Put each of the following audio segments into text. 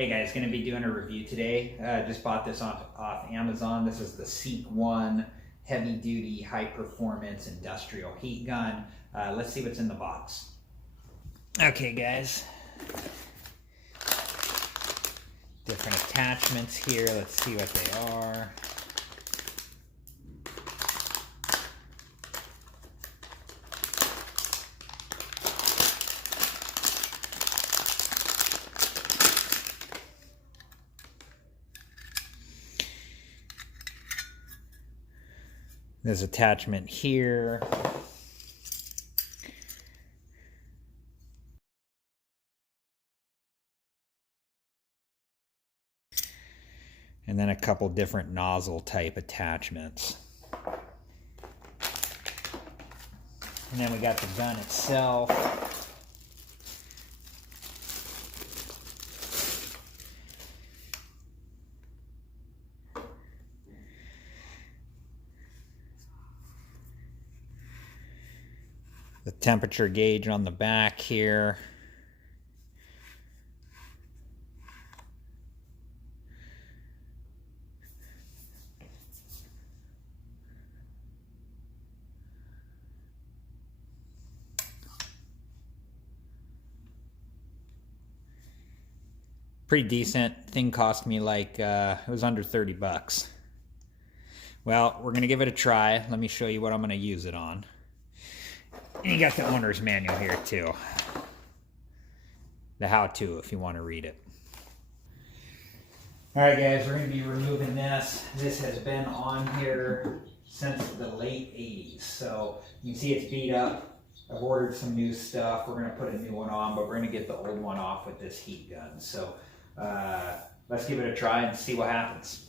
Hey guys, going to be doing a review today. Just bought this off Amazon. This is the Seekone heavy duty high performance industrial heat gun. Let's see what's in the box. Okay guys, different attachments here. Let's see what they are. There's attachment here. And then a couple different nozzle type attachments. And then we got the gun itself. The temperature gauge on the back here. Pretty decent. Thing cost me like, it was under 30 bucks. Well, we're going to give it a try. Let me show you what I'm going to use it on. And you got the owner's manual here too. The how-to if you want to read it. Alright guys, we're going to be removing this. This has been on here since the late 80s. So you can see it's beat up. I've ordered some new stuff. We're going to put a new one on, but we're going to get the old one off with this heat gun. So let's give it a try and see what happens.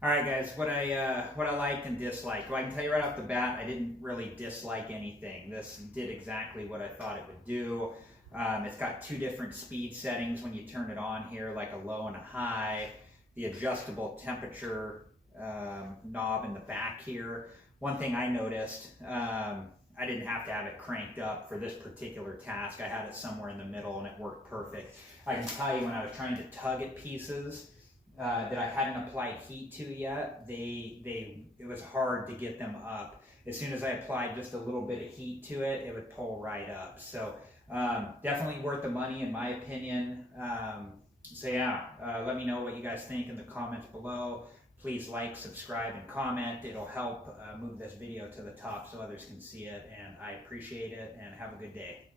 Alright guys, what I liked and disliked. Well, I can tell you right off the bat, I didn't really dislike anything. This did exactly what I thought it would do. It's got two different speed settings when you turn it on here, like a low and a high. The adjustable temperature knob in the back here. One thing I noticed, I didn't have to have it cranked up for this particular task. I had it somewhere in the middle and it worked perfect. I can tell you when I was trying to tug at pieces that I hadn't applied heat to yet, it was hard to get them up. As soon as I applied just a little bit of heat to it, it would pull right up. So definitely worth the money in my opinion. So yeah, let me know what you guys think in the comments below. Please like, subscribe, and comment. It'll help move this video to the top so others can see it, and I appreciate it, and have a good day.